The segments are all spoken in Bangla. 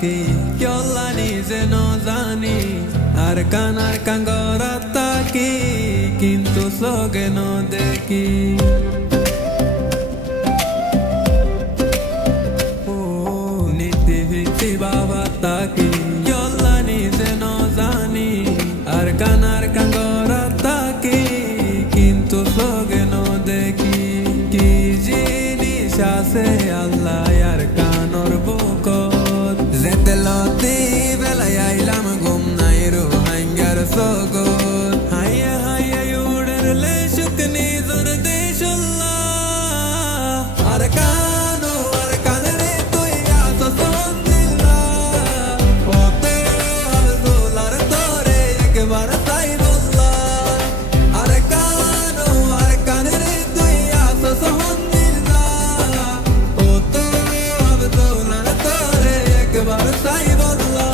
তাকি কিয়লা নিজে নজানি আর কান গড়াত তাকি কিন্তু চোখে নদেখি নীতি ভিত্তি বাবা তাকি কিয়লা নিজে নজানি আর কান গড়াত তাকি কিন্তু চোখে নদেখি কি জিনিস আছে আল্লাহ আর কানর বুকত যেতে লতি বেলায় আইলাম ঘুম নাই রো হাঙ্গার সগত হাইয়া হাইয়া উড়ের লেশুক নিজর দেশ আর কানো আর কানরে তুই আসো সন্দিল্লা ওতে আর দোলার তোরে একবার তাই বললা আর কানো আর কানরে তুই আসো সন্দিল্লা ওতে আর দোলার তোরে একবার তাই বললা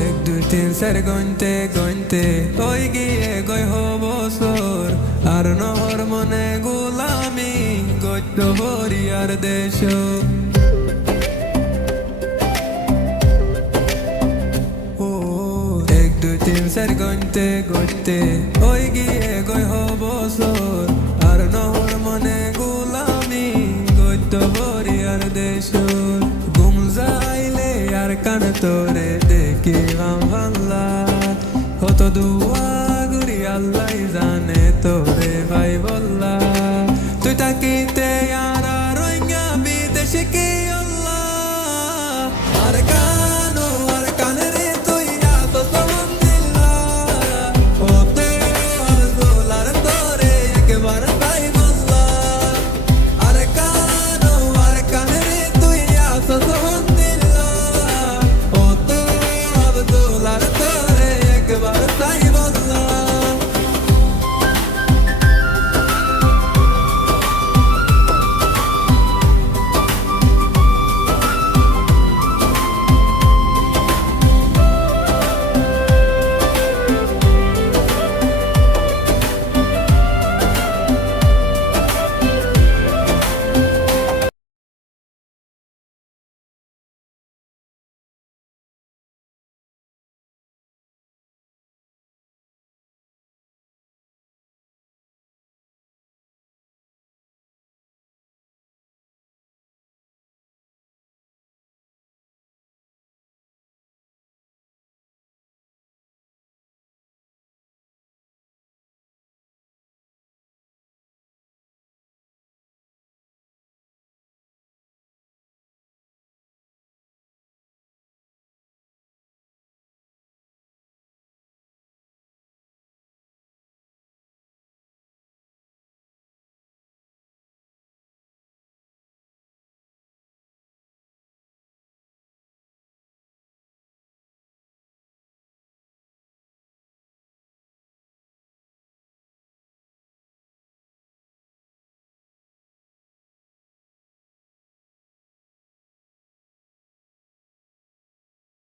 এক দুই তিন চার গইনতে গইনতে ওই গিয়ে গই বছর আর নহর মনে গোলামি গদ্য হরিয়ার দেশ ও এক দুই তিন চার গইনতে গইতে ওই গিয়ে গই বছর আর নহর মনে গোলামি গদ্য হরিয়ার দেশ ঘুম যাইলে আর কান তোরে দেখি ভাল্লা হতো দুয়া গুরি আল্লাহ